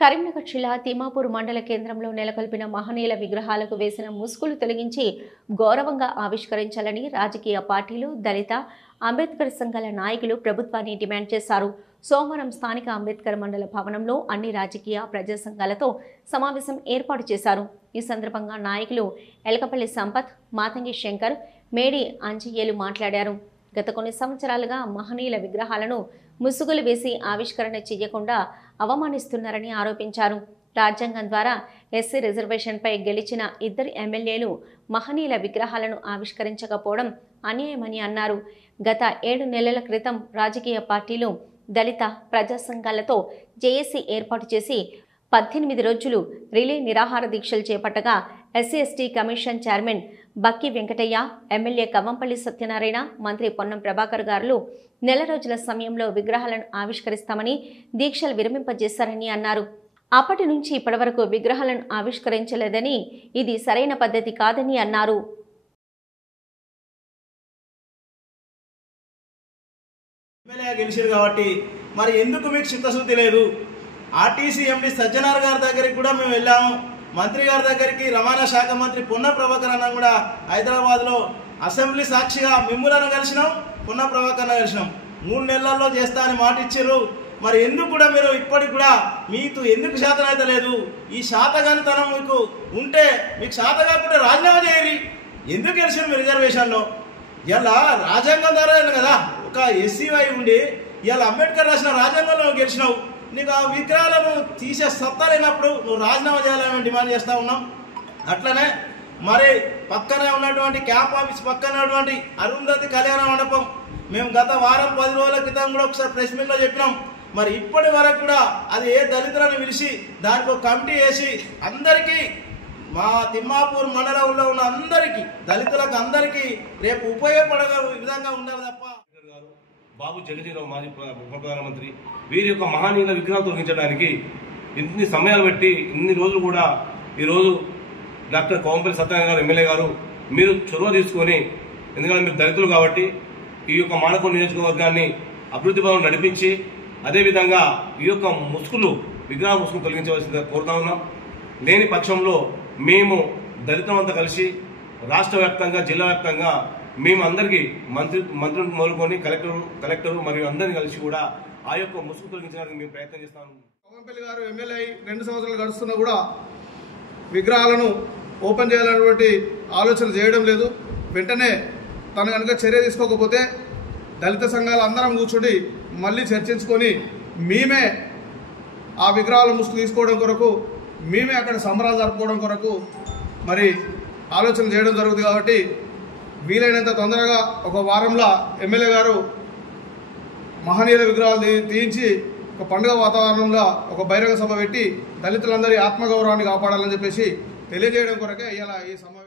కరీంనగర్ జిల్లా తిమ్మాపూర్ మండల కేంద్రంలో నెలకొల్పిన మహనీయుల విగ్రహాలకు వేసిన ముసుగులు తొలగించి గౌరవంగా ఆవిష్కరించాలని రాజకీయ పార్టీలు, దళిత, అంబేద్కర్ సంఘాల నాయకులు ప్రభుత్వాన్ని డిమాండ్ చేశారు. సోమవారం స్థానిక అంబేద్కర్ మండల భవనంలో అన్ని రాజకీయ ప్రజా సంఘాలతో సమావేశం ఏర్పాటు చేశారు. ఈ సందర్భంగా నాయకులు ఎలకపల్లి సంపత్, మాతంగి శంకర్, మేడి అంజయ్యలు మాట్లాడారు. గత కొన్ని సంవత్సరాలుగా మహనీయుల విగ్రహాలను ముసుగులు వేసి ఆవిష్కరణ చేయకుండా అవమానిస్తున్నారని ఆరోపించారు. రాజ్యాంగం ద్వారా ఎస్సీ రిజర్వేషన్పై గెలిచిన ఇద్దరు ఎమ్మెల్యేలు మహనీయుల విగ్రహాలను ఆవిష్కరించకపోవడం అన్యాయమని అన్నారు. గత 7 నెలల క్రితం రాజకీయ పార్టీలు, దళిత ప్రజా సంఘాలతో జేఏసీ ఏర్పాటు చేసి 18 రోజులు రిలే నిరాహార దీక్షలు చేపట్టగా SC ST commission chairman Bakki Venkataiah, MLA Kavvampalli Satyanarayana, మంత్రి పొన్నం ప్రభాకర్ గారు నెల రోజుల సమయంలో విగ్రహాలను ఆవిష్కరిస్తామని దీక్షలు విరమింపజేశారని అన్నారు. అప్పటి నుంచి ఇప్పటి వరకు విగ్రహాలను ఆవిష్కరించలేదని, ఇది సరైన పద్ధతి కాదని అన్నారు. గెలిచారు కాబట్టి మరి ఎందుకు మీకు చిత్తశుద్ధి లేదు? ఆర్టీసీ ఎండి సజ్జనార్ గారి దగ్గరికి కూడా మేము వెళ్ళాము. మంత్రి గారి దగ్గరికి రవాణా శాఖ మంత్రి పొన్నం ప్రభాకర్ అన్న కూడా హైదరాబాద్లో అసెంబ్లీ సాక్షిగా మిమ్ములను కలిసినాం, పొన్నం ప్రభాకర్ కలిసినాం. 3 నెలల్లో చేస్తా అని మాట ఇచ్చారు. మరి ఎందుకు కూడా మీరు ఇప్పటికి కూడా మీకు ఎందుకు శాతనైతే లేదు? ఈ శాతగానితనం మీకు ఉంటే, మీకు శాత కాకుండా రాజీనామా చేయాలి. ఎందుకు గెలిచారు మీ రిజర్వేషన్లో? ఇలా రాజ్యాంగం ద్వారా కదా ఒక ఎస్సీవై ఉండి ఇలా అంబేద్కర్ రాసిన రాజ్యాంగంలో గెలిచినావు. నీకు ఆ విగ్రహాలను తీసే సత్తా లేనప్పుడు నువ్వు రాజీనామా చేయాలని మేము డిమాండ్ చేస్తూ ఉన్నాం. అట్లనే మరి పక్కనే ఉన్నటువంటి క్యాంప్ ఆఫీస్ పక్కనే ఉన్నటువంటి అరుంధతి కళ్యాణ మండపం మేము గత వారం 10 రోజుల క్రితం కూడా ఒకసారి ప్రెస్ మీట్లో చెప్పినాం. మరి ఇప్పటి వరకు కూడా అది ఏ దళితులను పిలిచి దానికి ఒక కమిటీ వేసి అందరికీ, మా తిమ్మాపూర్ మండలంలో ఉన్న అందరికీ, దళితులకు అందరికీ రేపు ఉపయోగపడే విధంగా ఉండాలి తప్ప. బాబు జగజీరావు మాజీ ప్రధానమంత్రి వీరి యొక్క మహనీయుల విగ్రహం తొలగించడానికి ఇన్ని సమయాలు పెట్టి ఇన్ని రోజులు కూడా ఈరోజు డాక్టర్ కవ్వంపల్లి సత్యనారాయణ గారు ఎమ్మెల్యే గారు మీరు చొరవ తీసుకొని, ఎందుకంటే మీరు దళితులు కాబట్టి ఈ యొక్క మానకొండ నియోజకవర్గాన్ని అభివృద్ధి భావం నడిపించి అదేవిధంగా ఈ యొక్క విగ్రహ ముసుగులు తొలగించవలసిందిగా కోరుతా ఉన్నాం. లేని పక్షంలో మేము దళితులంతా కలిసి రాష్ట్ర వ్యాప్తంగా, జిల్లా వ్యాప్తంగా మేము అందరికీ మంత్రులు మొదలుకొని కలెక్టర్ మరియు అందరినీ కలిసి కూడా ఆ యొక్క ముసుగు తొలగించడానికి మేము ప్రయత్నం చేస్తాము. కవ్వంపల్లి గారు ఎమ్మెల్యే 2 సంవత్సరాలు గడుస్తున్నా కూడా విగ్రహాలను ఓపెన్ చేయాలన్నటువంటి ఆలోచన చేయడం లేదు. వెంటనే తను కనుక చర్య తీసుకోకపోతే దళిత సంఘాలు అందరం కూర్చుని మళ్ళీ చర్చించుకొని మేమే ఆ విగ్రహాల ముసుగు తీసుకోవడం కొరకు, మేమే అక్కడ సంబరాలు జరుపుకోవడం కొరకు మరి ఆలోచన చేయడం జరుగుతుంది. కాబట్టి వీలైనంత తొందరగా ఒక వారంలో ఎమ్మెల్యే గారు మహనీయుల విగ్రహాలు తీయించి ఒక పండుగ వాతావరణంలో ఒక బహిరంగ సభ పెట్టి దళితులందరి ఆత్మగౌరవాన్ని కాపాడాలని చెప్పేసి తెలియజేయడం కొరకే ఇవాళ ఈ సమావేశం.